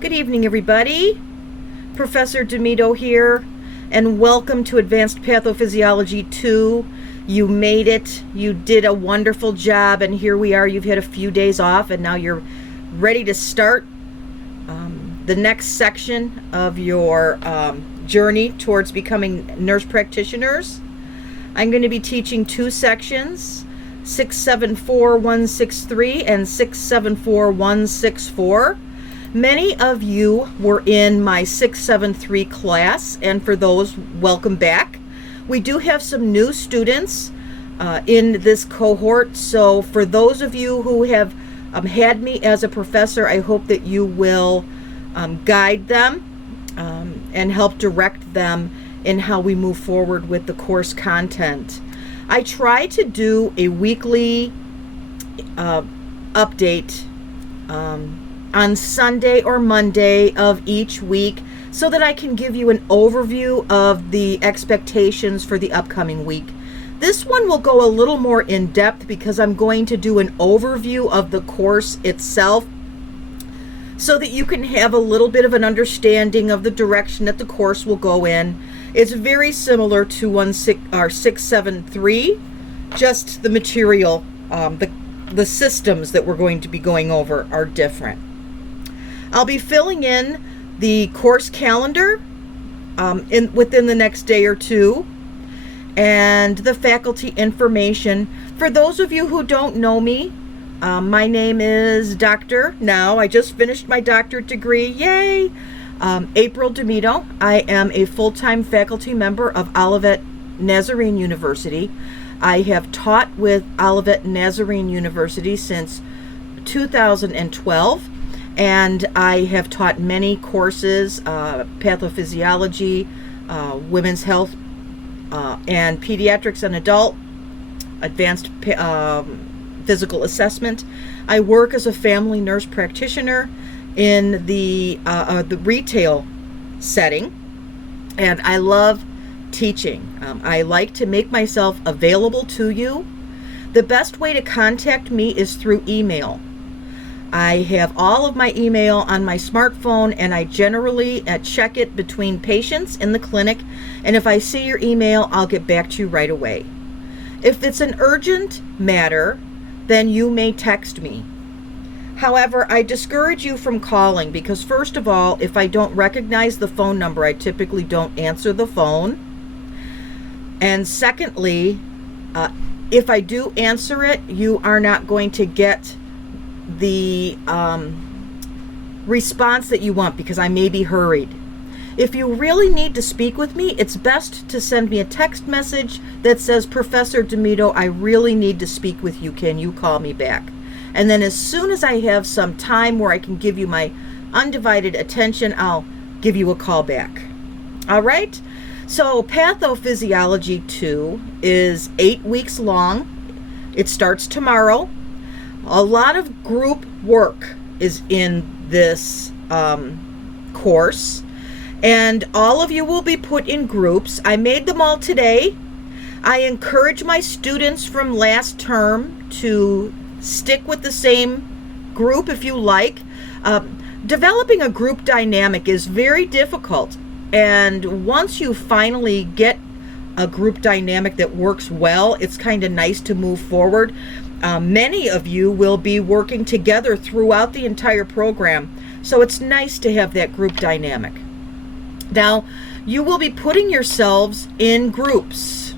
Good evening, everybody. Professor D'Amito here, and welcome to Advanced Pathophysiology 2. You made it. You did a wonderful job, and here we are. You've had a few days off, and now you're ready to start the next section of your journey towards becoming nurse practitioners. I'm going to be teaching two sections, 674163 and 674164. Many of you were in my 673 class, and for those, welcome back. We do have some new students in this cohort, so for those of you who have had me as a professor, I hope that you will guide them and help direct them in how we move forward with the course content. I try to do a weekly update on Sunday or Monday of each week so that I can give you an overview of the expectations for the upcoming week. This one will go a little more in depth because I'm going to do an overview of the course itself so that you can have a little bit of an understanding of the direction that the course will go in. It's very similar to 673, just the material, the systems that we're going to be going over are different. I'll be filling in the course calendar within the next day or two, and the faculty information. For those of you who don't know me, my name is Dr. Now, I just finished my doctorate degree, yay! April D'Amito. I am a full-time faculty member of Olivet Nazarene University. I have taught with Olivet Nazarene University since 2012. And I have taught many courses, pathophysiology, women's health, and pediatrics and adult, advanced physical assessment. I work as a family nurse practitioner in the retail setting, and I love teaching. I like to make myself available to you. The best way to contact me is through email. I have all of my email on my smartphone, and I generally check it between patients in the clinic, and if I see your email, I'll get back to you right away. If it's an urgent matter, then you may text me. However, I discourage you from calling because, first of all, if I don't recognize the phone number, I typically don't answer the phone. And secondly, if I do answer it, you are not going to get the response that you want because I may be hurried. If you really need to speak with me, it's best to send me a text message that says, Professor D'Amito, I really need to speak with you. Can you call me back? And then as soon as I have some time where I can give you my undivided attention, I'll give you a call back. All right? So Pathophysiology 2 is 8 weeks long. It starts tomorrow. A lot of group work is in this course, and all of you will be put in groups. I made them all today. I encourage my students from last term to stick with the same group if you like. Developing a group dynamic is very difficult, and once you finally get a group dynamic that works well, it's kind of nice to move forward. Many of you will be working together throughout the entire program, so it's nice to have that group dynamic. Now, you will be putting yourselves in groups.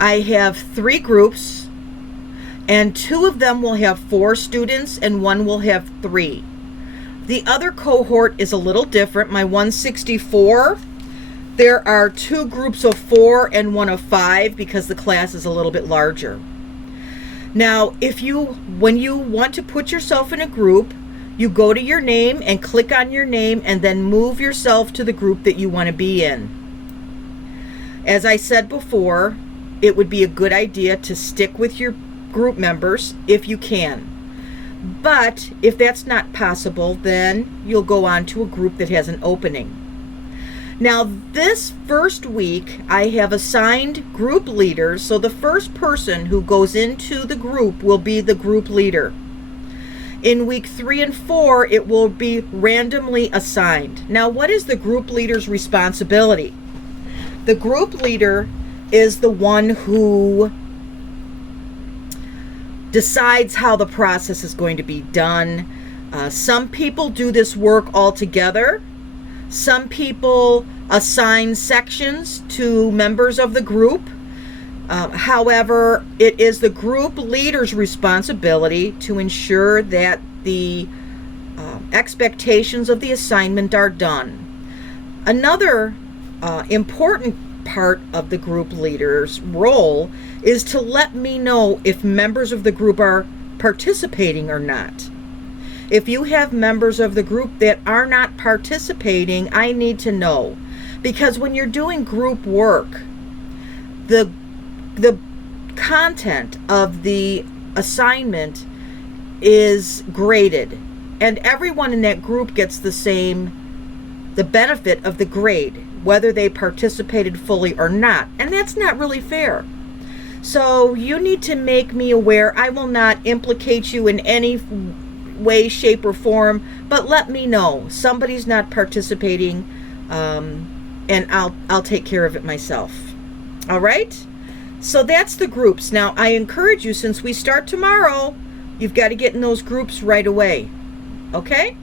I have 3 groups, and 2 of them will have 4 students, and 1 will have 3. The other cohort is a little different. My 164, there are 2 groups of 4 and 1 of 5 because the class is a little bit larger. Now, when you want to put yourself in a group, you go to your name and click on your name and then move yourself to the group that you want to be in. As I said before, it would be a good idea to stick with your group members if you can. But if that's not possible, then you'll go on to a group that has an opening. Now, this first week, I have assigned group leaders, so the first person who goes into the group will be the group leader. In week 3 and 4, it will be randomly assigned. Now, what is the group leader's responsibility? The group leader is the one who decides how the process is going to be done. Some people do this work all together. Some people assign sections to members of the group. However, it is the group leader's responsibility to ensure that the expectations of the assignment are done. Another important part of the group leader's role is to let me know if members of the group are participating or not. If you have members of the group that are not participating, I need to know. Because when you're doing group work, the content of the assignment is graded, and everyone in that group gets the benefit of the grade, whether they participated fully or not. And that's not really fair. So you need to make me aware. I will not implicate you in any way, shape, or form, but let me know somebody's not participating, and I'll take care of it myself. All right? So that's the groups. Now, I encourage you, since we start tomorrow, you've got to get in those groups right away. Okay?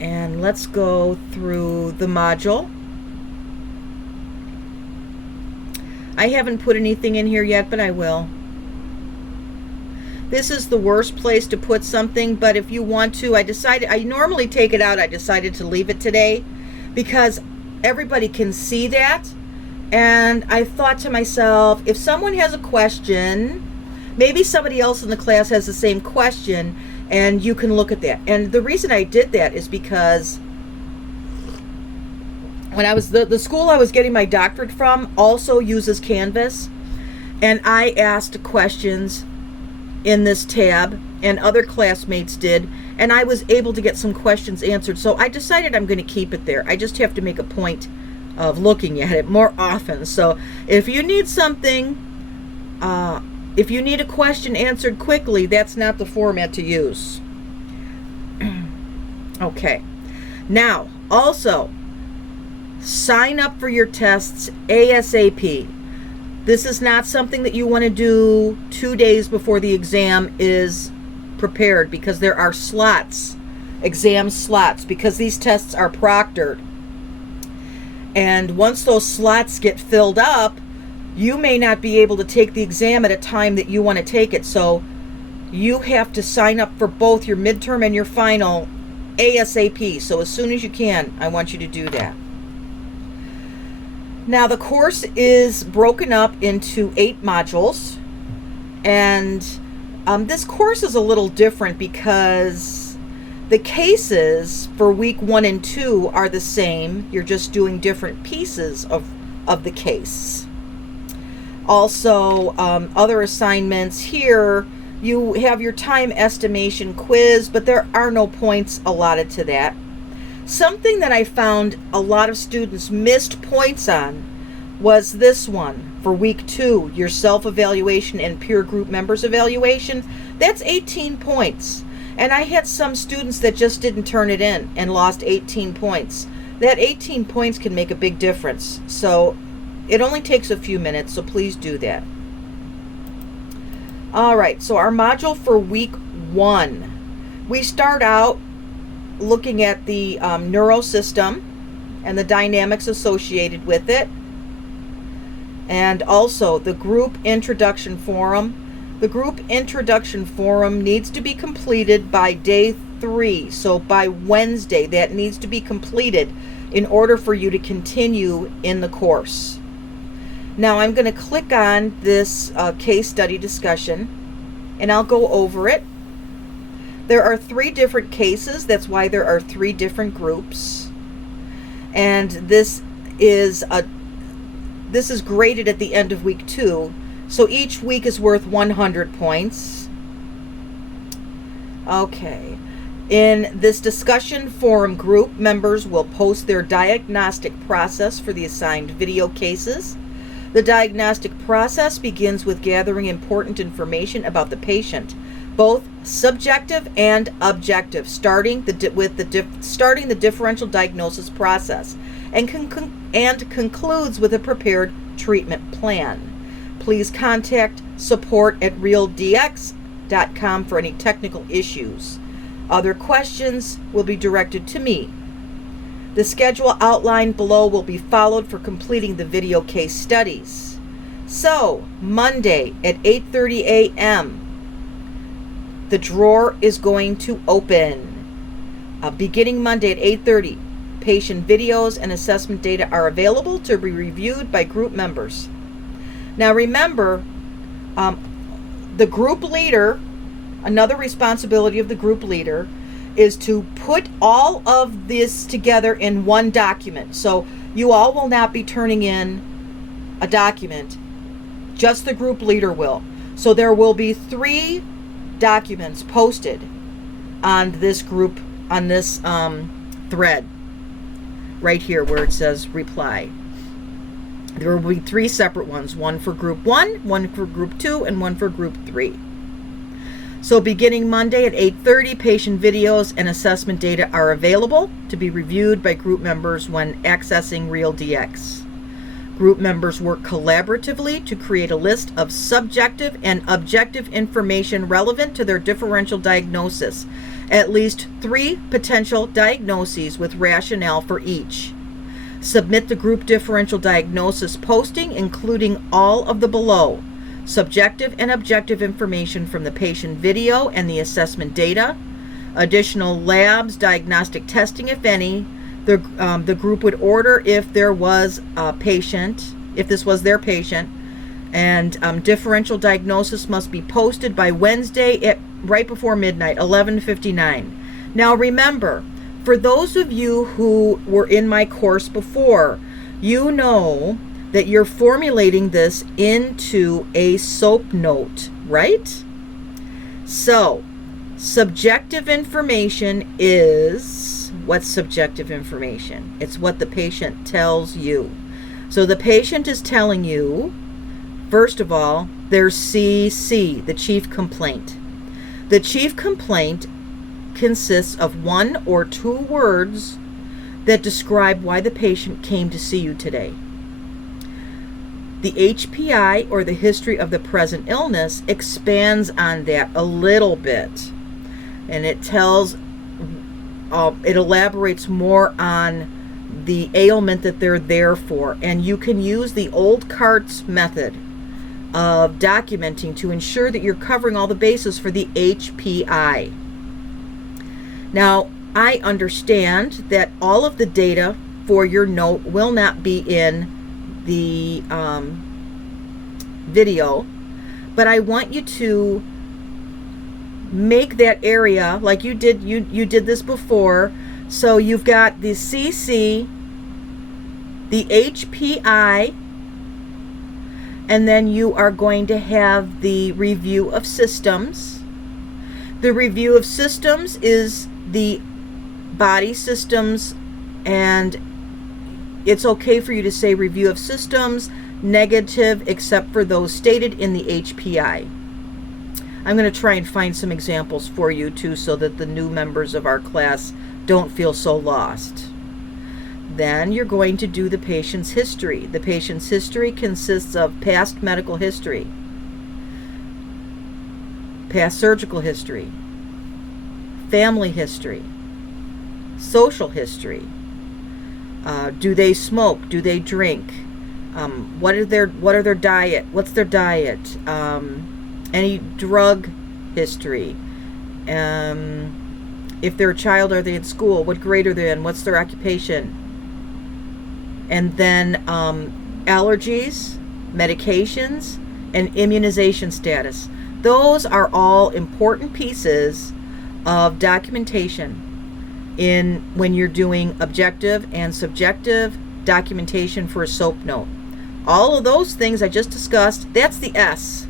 And let's go through the module. I haven't put anything in here yet, but I will. This is the worst place to put something, but if you want to, I normally take it out. I decided to leave it today because everybody can see that. And I thought to myself, if someone has a question, maybe somebody else in the class has the same question, and you can look at that. And the reason I did that is because when I was the school I was getting my doctorate from also uses Canvas, and I asked questions in this tab, and other classmates did, and I was able to get some questions answered. So I decided I'm going to keep it there. I just have to make a point of looking at it more often. So if you need something, if you need a question answered quickly, that's not the format to use. Okay. Now, also, sign up for your tests ASAP. This is not something that you want to do 2 days before the exam is prepared, because there are slots, exam slots, because these tests are proctored. And once those slots get filled up, you may not be able to take the exam at a time that you want to take it. So you have to sign up for both your midterm and your final ASAP. So as soon as you can, I want you to do that. Now, the course is broken up into 8 modules. And this course is a little different because the cases for week 1 and 2 are the same. You're just doing different pieces of the case. Also, other assignments here, you have your time estimation quiz, but there are no points allotted to that. Something that I found a lot of students missed points on was this one for week 2, your self-evaluation and peer group members evaluation. That's 18 points. And I had some students that just didn't turn it in and lost 18 points. That 18 points can make a big difference. So it only takes a few minutes, so please do that. All right, so our module for week 1. We start out looking at the neurosystem and the dynamics associated with it. And also the group introduction forum. The group introduction forum needs to be completed by day 3. So by Wednesday, that needs to be completed in order for you to continue in the course. Now I'm going to click on this case study discussion, and I'll go over it. There are 3 different cases. That's why there are 3 different groups. And this is graded at the end of week 2. So each week is worth 100 points. Okay. In this discussion forum group, members will post their diagnostic process for the assigned video cases. The diagnostic process begins with gathering important information about the patient, both subjective and objective, starting the differential diagnosis process, and concludes with a prepared treatment plan. Please contact support@realdx.com for any technical issues. Other questions will be directed to me. The schedule outlined below will be followed for completing the video case studies. So, Monday at 8:30 a.m., the drawer is going to open. Beginning Monday at 8:30, patient videos and assessment data are available to be reviewed by group members. Now remember, the group leader, another responsibility of the group leader is to put all of this together in one document. So you all will not be turning in a document, just the group leader will. So there will be 3 documents posted on this group, on this thread right here where it says reply. There will be 3 separate ones, one for group 1, one for group 2, and one for group 3. So beginning Monday at 8:30, patient videos and assessment data are available to be reviewed by group members when accessing RealDX. Group members work collaboratively to create a list of subjective and objective information relevant to their differential diagnosis, at least 3 potential diagnoses with rationale for each. Submit the group differential diagnosis posting, including all of the below: subjective and objective information from the patient video and the assessment data, additional labs, diagnostic testing, if any. The group would order if there was a patient, if this was their patient, and differential diagnosis must be posted by Wednesday at right before midnight, 11:59. Now remember, for those of you who were in my course before, you know that you're formulating this into a SOAP note, right? So, subjective information is, what's subjective information? It's what the patient tells you. So the patient is telling you, first of all, there's CC, the chief complaint. The chief complaint consists of 1 or 2 words that describe why the patient came to see you today. The HPI, or the history of the present illness, expands on that a little bit, and it tells, it elaborates more on the ailment that they're there for, and you can use the old CARTS method of documenting to ensure that you're covering all the bases for the HPI. Now, I understand that all of the data for your note will not be in the video, but I want you to make that area like you did. You did this before. So you've got the CC, the HPI, and then you are going to have the review of systems. The review of systems is the body systems, and it's okay for you to say review of systems, negative, except for those stated in the HPI. I'm going to try and find some examples for you too, so that the new members of our class don't feel so lost. Then you're going to do the patient's history. The patient's history consists of past medical history, past surgical history, family history, social history. Do they smoke? Do they drink? What are their diet? What's their diet? Any drug history? If they're a child, are they in school? What grade are they in? What's their occupation? And then allergies, medications, and immunization status. Those are all important pieces of documentation when you're doing objective and subjective documentation for a SOAP note. All of those things I just discussed, that's the S.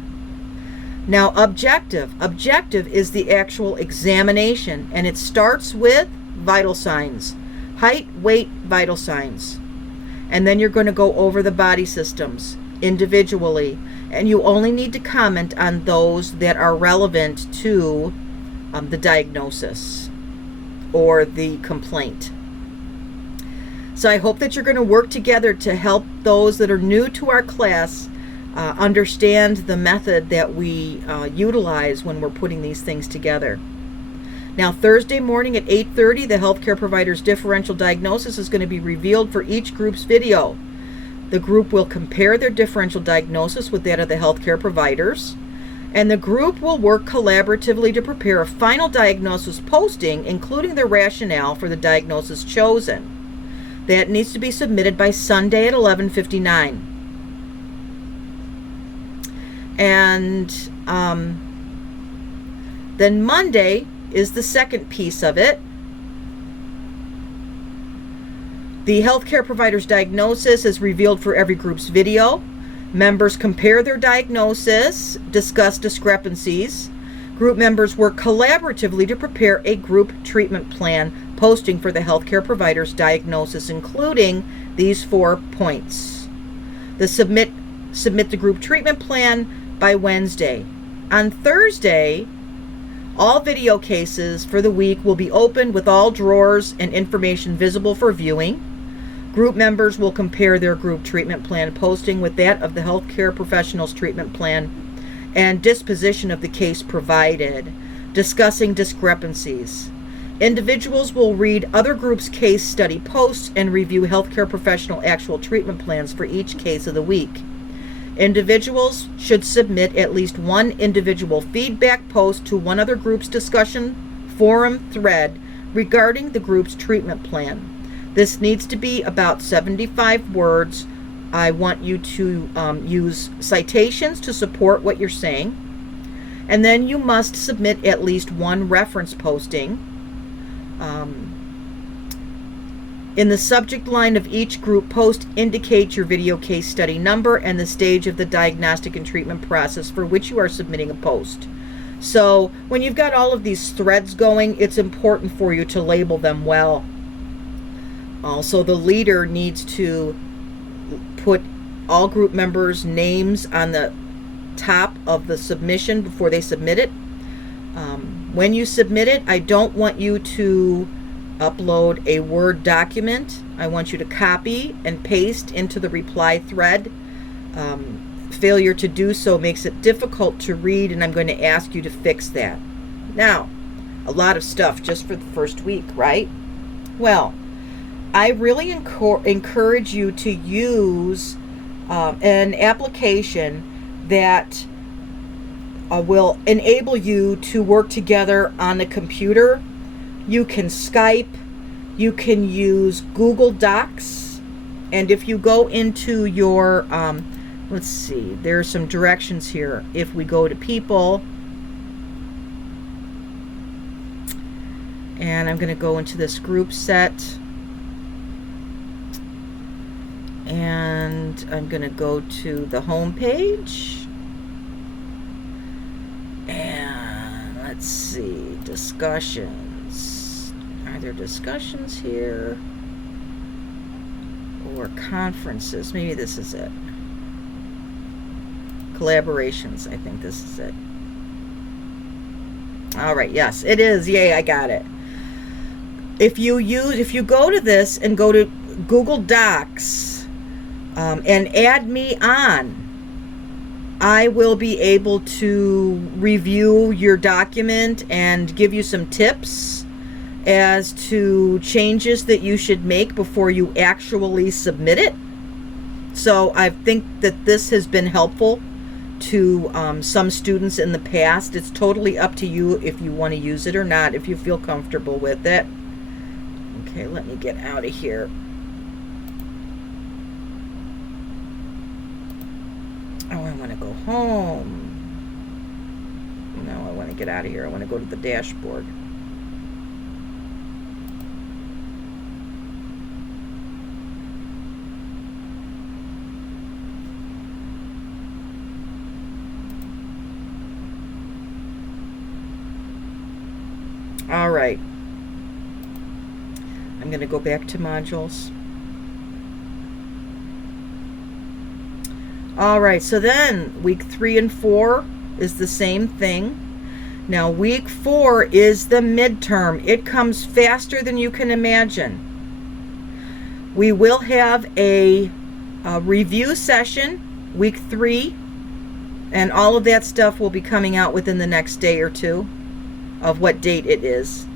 Now objective. Objective is the actual examination, and it starts with vital signs. Height, weight, vital signs. And then you're going to go over the body systems individually, and you only need to comment on those that are relevant to the diagnosis or the complaint. So I hope that you're going to work together to help those that are new to our class understand the method that we utilize when we're putting these things together. Now, Thursday morning at 8:30, the healthcare provider's differential diagnosis is going to be revealed for each group's video. The group will compare their differential diagnosis with that of the healthcare providers, and the group will work collaboratively to prepare a final diagnosis posting, including the rationale for the diagnosis chosen. That needs to be submitted by Sunday at 11:59. And then Monday is the second piece of it. The healthcare provider's diagnosis is revealed for every group's video. Members compare their diagnosis, discuss discrepancies. Group members work collaboratively to prepare a group treatment plan posting for the healthcare provider's diagnosis, including these 4 points. Submit the group treatment plan by Wednesday. On Thursday, all video cases for the week will be opened with all drawers and information visible for viewing. Group members will compare their group treatment plan posting with that of the healthcare professional's treatment plan and disposition of the case provided, discussing discrepancies. Individuals will read other groups' case study posts and review healthcare professional actual treatment plans for each case of the week. Individuals should submit at least one individual feedback post to one other group's discussion forum thread regarding the group's treatment plan. This needs to be about 75 words. I want you to use citations to support what you're saying. And then you must submit at least one reference posting. In the subject line of each group post, indicate your video case study number and the stage of the diagnostic and treatment process for which you are submitting a post. So when you've got all of these threads going, it's important for you to label them well. Also, the leader needs to put all group members' names on the top of the submission before they submit it. When you submit it, I don't want you to upload a Word document. I want you to copy and paste into the reply thread. Failure to do so makes it difficult to read, and I'm going to ask you to fix that. Now, a lot of stuff just for the first week, right? Well, I really encourage you to use an application that will enable you to work together on the computer. You can Skype, you can use Google Docs, and if you go into your, let's see, there are some directions here. If we go to people, and I'm going to go into this group set, and I'm going to go to the home page, and let's see, discussions. Are there discussions here? Or conferences? Maybe this is it. Collaborations. I think this is it. All right. Yes, it is. Yay, I got it. If you go to this and go to Google Docs, and add me on, I will be able to review your document and give you some tips as to changes that you should make before you actually submit it. So I think that this has been helpful to some students in the past. It's totally up to you if you want to use it or not, if you feel comfortable with it. Okay, let me get out of here. Oh, I want to go home. No, I want to get out of here. I want to go to the dashboard. All right. I'm going to go back to modules. All right, so then week 3 and 4 is the same thing. Now, week 4 is the midterm. It comes faster than you can imagine. We will have a review session, week 3, and all of that stuff will be coming out within the next day or two of what date it is.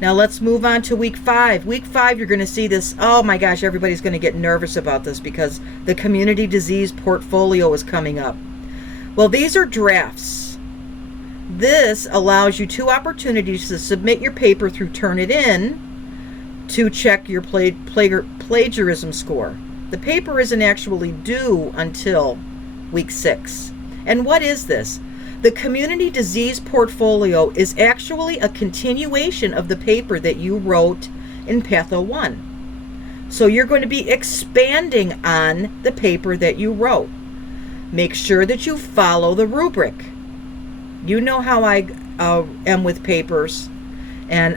Now let's move on to week 5. Week 5, you're going to see this. Oh my gosh, everybody's going to get nervous about this because the community disease portfolio is coming up. Well, these are drafts. This allows you 2 opportunities to submit your paper through Turnitin to check your plagiarism score. The paper isn't actually due until week 6. And what is this? The community disease portfolio is actually a continuation of the paper that you wrote in Patho 1. So you're going to be expanding on the paper that you wrote. Make sure that you follow the rubric. You know how I am with papers. And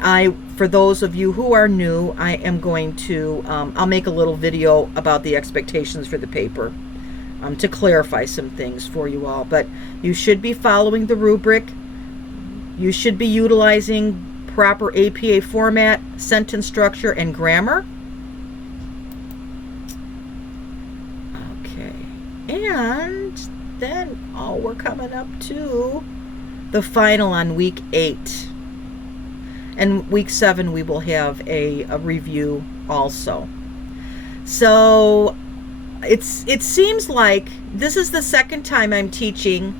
for those of you who are new, I am going to, I'll make a little video about the expectations for the paper. To clarify some things for you all, but you should be following the rubric. You should be utilizing proper APA format, sentence structure, and grammar. Okay, and then we're coming up to the final on week 8, and week 7 we will have a review also. So it seems like this is the second time I'm teaching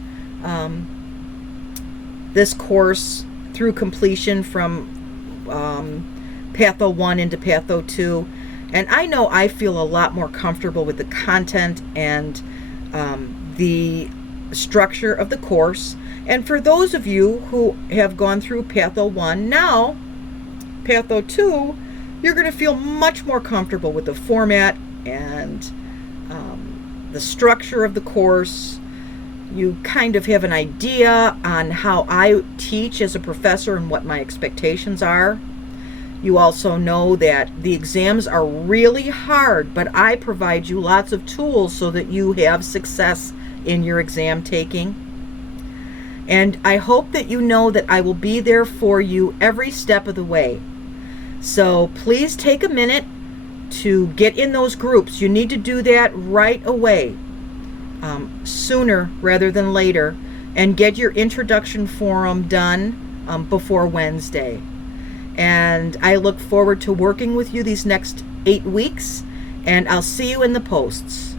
this course through completion from Patho 1 into Patho 2. And I know I feel a lot more comfortable with the content and the structure of the course. And for those of you who have gone through Patho 1, now Patho 2, you're going to feel much more comfortable with the format and the structure of the course. You kind of have an idea on how I teach as a professor and what my expectations are. You also know that the exams are really hard, but I provide you lots of tools so that you have success in your exam taking. And I hope that you know that I will be there for you every step of the way. So please take a minute to get in those groups. You need to do that right away, sooner rather than later, and get your introduction forum done before Wednesday. And I look forward to working with you these next 8 weeks, and I'll see you in the posts.